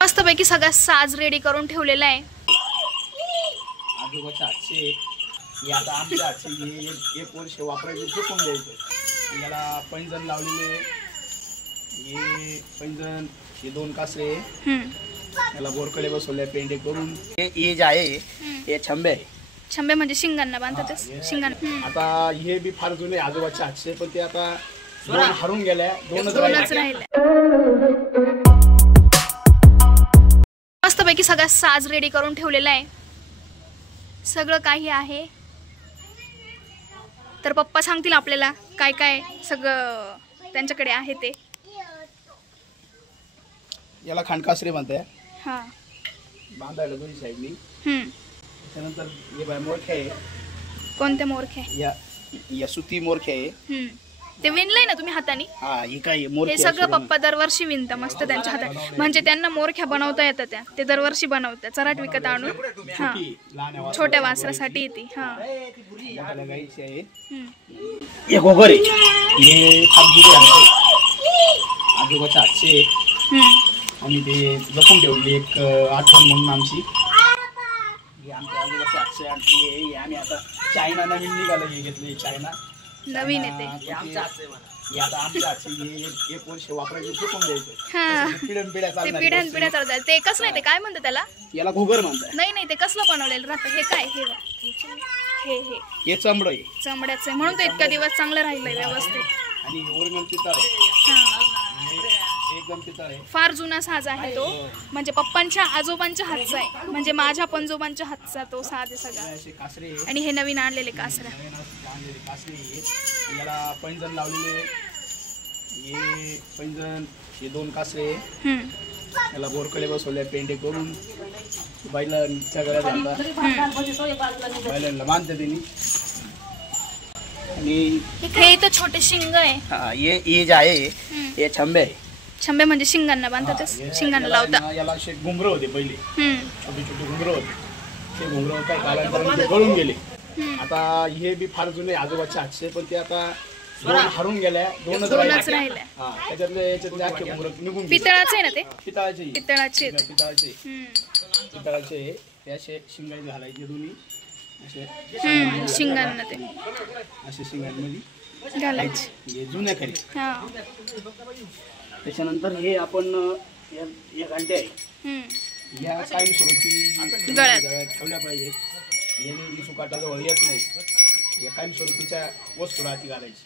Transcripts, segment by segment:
मस्तपैकी सगळा साज रेडी करून ठेवलेला आहे। आजोबाच्या हातचे हे आता आमच्या हातचे एक वर्ष वापरायचे फेकून द्यायचं। याला पैंजण लावलेले, हे पैंजण, हे दोन कासरे, याला बोरकडे बसवले पेंडे करून। हे जे आहे हे छंबे आहे। छंबे म्हणजे शिंगांना बांधतात शिंगांना। आता हे बी फार जुने आजोबाच्या हातचे, पण ते आता दोन हरून गेल्या, दोनच राहिले। मस्तपैकी सगळा साज रेडी करून ठेवलेला आहे, सगळं काही आहे। तर पप्पा सांगतील आपल्याला काय काय सगळं त्यांच्याकडे आहे ते। याला खांडकासरे म्हणतात। हा, बांधायला दोन्ही साईडनी। त्यानंतर हे बाय मोरखे आहे। कोणते मोरखे? या सुती मोरखे आहे। ते विणलंय ना तुम्ही हाताने? हा, हे काय मोरखे? हे सगळं पप्पा दरवर्षी विणतात मस्त त्यांच्या हाताने, म्हणजे त्यांना मोरख्या बनवता येतात त्या, ते दरवर्षी बनवतात चराट विकत आणून। हा, छोट्या वासरासाठी ती। हा, गाईची आहे। हे गोगर आहे, हे खापजुरे आहे आजोबाच्या हातचे, आणि ते जपून ठेवली एक आठवण म्हणून आमची। हे आमच्या आजोबाच्या हातचे, आणि आम्ही आता चायना नवीन निघालं, हे घेतले चायना नवीन येते। आता आमच्या हातचे एक वर्ष वापरायचे फेकून द्यायचं। पिढ्या चालतात ते। कसं नाही ते काय म्हणतात त्याला? याला घोगर म्हणतात। नाही ते कसलं बनवलेलं राहतं? हे काय? हे चमड आहे, चमड्याचं, म्हणून तो इतका दिवस चांगलं राहिलंय व्यवस्थित। आणि ओरिजिनल पितळ एकदम पितळ आहे। फार जुना साज आहे तो, म्हणजे पप्पांच्या आजोबांच्या हातचा आहे, म्हणजे माझ्या पंजोबांच्या हातचा तो साज आहे सगळा। आणि हे नवीन आणलेले कासरे, याला पैंजण लावलेले, हे पैंजण, हे दोन कासरे, याला बोरकडे बसवले पेंडे करून। बैलांच्या गळ्यात घालतात, बैलांना बांधतात त्यांनी। आणि हे तर छोटे शिंग आहे। हा, हे जे आहे हे छंबे आहे। छंबे म्हणजे शिंगांना बांधतात, शिंगांना लावतात। याला असे घुंगर होते पहिले, छोटे छोटे घुंगर होते, ते घुंगर काही कालांतराने गळून गेले। आता हे बी फार जुने आजोबाच्या हातचे, पण ते आता दोन हरून गेल्या, दोनच राहिल्या। हा, याच्यातले अख्खे घुंगर निघून गेले। पितळाचे आहे ना ते? पितळाचे ते असे शिंगाई घालायचे दोन्ही असे शिंगांना, ते असे शिंगांमध्ये घालायचे, हे जुने खरे। त्याच्यानंतर हे आपण या घंटे आहे, या कायम स्वरूपी गळ्यात ठेवल्या पाहिजे। याने सुकाटाजवळ येत नाही, या कायम स्वरूपीच्या वस्तू राहती घालायची।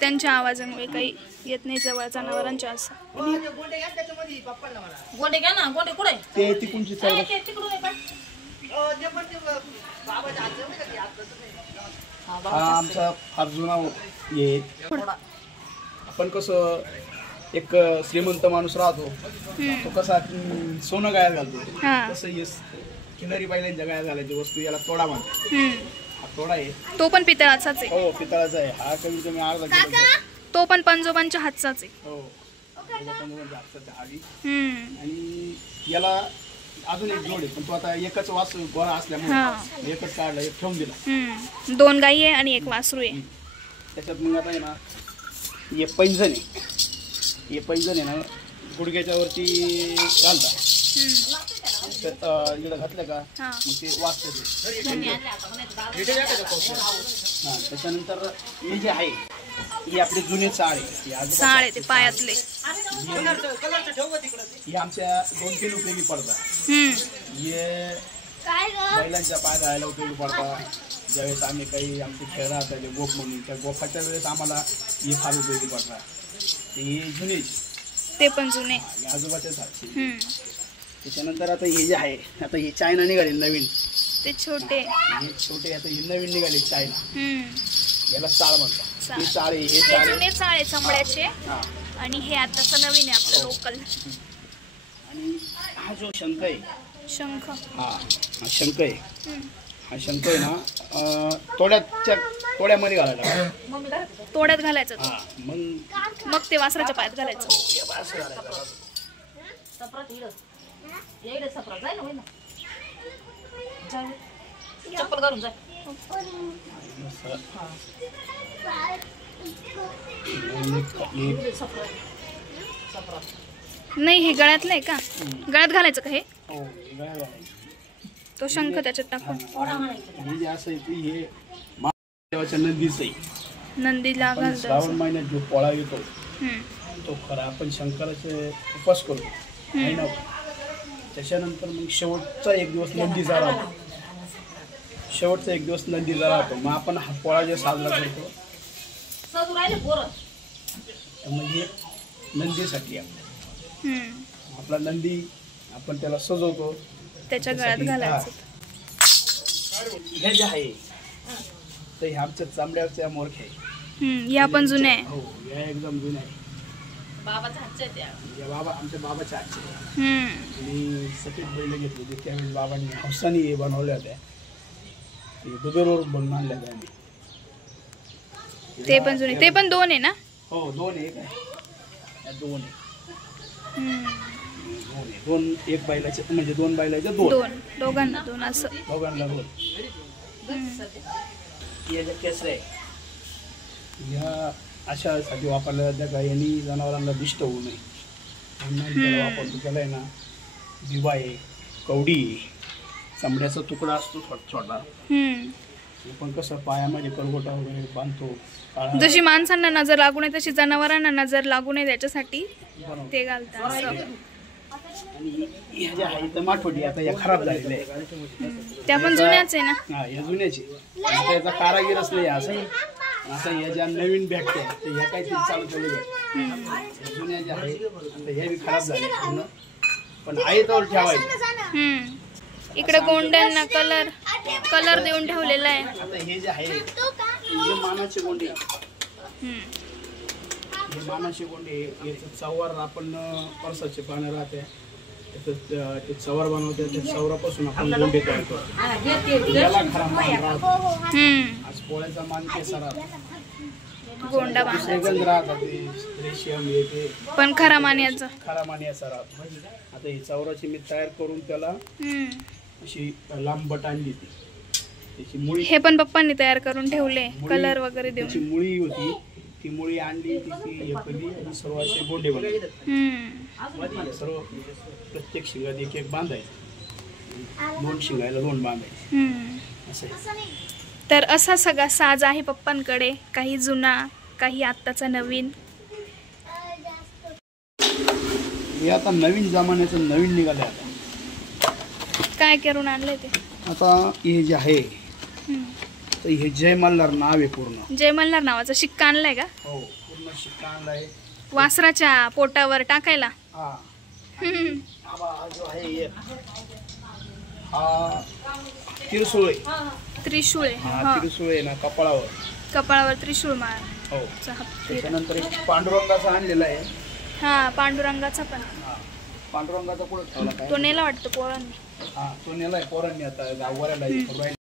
त्यांच्या आवाजामुळे काही येत नाही जवळ जनावरांच्या। असं गोंडे घ्या ना, गोंडे कुठे? ते तिकडूनची आमचा फार जुना हे। आपण कसं एक श्रीमंत माणूस राहतो, तो कसा सोनं गळ्यात घालतो, तसं हे किनारी बैलांच्या गळ्यात घालायची वस्तू, याला तोडा म्हणतात। हा तोडा आहे, तो पण पितळाचाच आहे। हो, पितळाचा आहे। हा कमीत कमी अर्धा किलो, तो पण पंजोबांच्या हातचाच आहे। हो, पंजोबांच्या हातचा आधी। आणि याला अजून एक जोड आहे, पण तो आता एकच वासरू गोळा असल्यामुळे एकच काढला, एक ठेवून दिला। दोन गायी आहे आणि एक वासरू आहे। त्याच्यात मग आता आहे ना, हे पैंजण आहे, हे पैंजण आहे ना गुडघ्याच्या वरती घालतात, इकडं घातलं का मग ते वाजते। त्याच्यानंतर हे जे आहे हे आपले जुने चाळ आहे, ते पायातले, हे आमच्या 2-3 उपयोगी पडतात। हे बैलांच्या पाय घालायला उपयोगी पडतात। ज्यावेळेस आम्ही काही आमचे खेळ राहतात जे गोफ म्हणून, त्या गोफाच्या वेळेस आम्हाला हे फार उपयोगी पडतात। हे जुने, ते पण जुने आजोबाच्याच हातचे। त्याच्यानंतर आता हे जे आहे, आता हे चायना निघाले नवीन, ते छोटे आता हे नवीन निघाले चायना, याला चाळ म्हणतात। हे चाळ आहे, हे जुने चाळ आहे चमड्याचे, आणि हे आताचं नवीन आहे आपलं लोकल। आणि हा जो शंख आहे, शंख, हा शंख आहे, हा शंख आहे ना तोड्यामध्ये घालायला, तोड्यात घालायचं। मग ते वासराच्या पायात घालायचं। चप्पल घालून जा। नाही हे गळ्यातलं आहे का? गळ्यात घालायचं का हे? हो हे गळ्यात घालायचं. तो शंख त्याच्यात टाकून हे जे असं आहे की हे महादेवाच्या नंदीचं आहे. नंदीला पण घालतो श्रावण असं. महिन्यात जो पोळा येतो हम्म. तो खरा आपण शंकराचे उपास करतो आहे ना. त्याच्यानंतर मग शेवटचा एक दिवस नंदीचा राहतो. शेवटचा एक दिवस नंदीचा राहतो. मग आपण हा पोळा जे साजरा करतो सजू राहिले पोरं. म्हणजे नंदीसाठी हम्म. आपला नंदी आपण त्याला सजवतो. त्याच्या गळ्यात घालायचं. हे जे आहे तर हे आमच्या चांबड्याच्या मोरख्या आहे. या पण जुन्या आहे. हो या एकदम जुन्या आहे. बाबाच्या हातच्या त्या. या आमच्या बाबाच्या आजचे आहे. हम्म. आणि सफेद बैल घेतले होते त्यावेळी बाबांनी हौसानी हे बनवल्या होत्या. ते दुबेरवर बनवून आणल्या होत्या आम्ही. ते पण जुने. ते पण 2 आहे ना? हो 2 आहे. काय 2 आहे. हम्म. 2 आहे. 2 एक बैलाचे म्हणजे 2 बैलाचे 2. 2 दोघांना 2 असं. दोघांना 2. या ज्या केसऱ्या आहे ह्या अशासाठी वापरल्या जात्या का यांनी जनावरांना दिष्ट होऊ नये म्हणून त्याला वापरतो. त्याला आहे ना दिवा आहे, कवडी आहे, चांबड्याचा तुकडा असतो छोटा. हम्म. हे पण कसं पायामध्ये करगोटा वगैरे बांधतो. काळा जशी माणसांना नजर लागू नये तशी जनावरांना नजर लागू नये त्याच्यासाठी बनवतो. ते घालतात असं. आणि ह्या ज्या आहे तर माठवडी आता या खराब झालेल्या आहे. त्या पण जुन्याच आहे ना? हा या जुन्याची. आता याचा कारागीरच नाही असं. आता या ज्या नवीन भेटते तर ह्या काहीतरी चालू चालू भेटते. जुन्या ज्या आहे आता ह्या बी खराब झाल्या पूर्ण. पण आहे तर ठेवायचं. इकडे गोंड्यांना कलर देऊन ठेवलेला आहे. आता हे जे आहे हे मानाचे गोंडे. हम्म. हे मानाचे गोंडे याचं चवार आपण परसाचे पानं राहते त्याचं ते चवार बनवते. त्या चवरापासून आपण गोंडे तयार करतो. याला खरा मान राहतो. आज पोळ्याचा मान केसरा गोंडा दुसरे गंज राहतात ते रेशियम हे ते पण खरा मान्याचं. खरा मान याचा राहतो. आता ही चवराची मी तयार करून त्याला अशी लांब बट आणली ती. त्याची मुळी हे पण पप्पांनी तयार करून ठेवले कलर वगैरे त्याची देऊन. मुळी होती ती मुळी आणली ती हे केली आणि सर्व असे गोंडे बनवले. सर्व प्रत्येक शिंगात एक एक बांधायचं. 2 शिंगायला 2 बांधायचे असं आहे. तर असा सगळा साज आहे पप्पांकडे. काही जुना, काही आत्ताचा नवीन. हे आता नवीन जमान्याचं नवीन निघालं आता. काय करून आणले ते? आता हे जे आहे तर हे जय मल्हार नाव आहे पूर्ण. जय मल्हार नावाचा शिक्का आणलाय का? हो पूर्ण शिक्का आणलाय वासराच्या पोटावर टाकायला. हा हा जो आहे एक हा त्रिशूळ आहे. त्रिशूळ आहे. हा त्रिशूळ आहे ना कपाळावर. कपाळावर त्रिशूळ माळ. हो त्याच्यानंतर एक पांडुरंगाचा आणलेला आहे. हा पांडुरंगाचा पण. पांडुरंगाचा पुढे ठेवला काय तो नेला वाटतं पोरांनी. हा तो नेलाय पोरांनी आता गाववाल्याला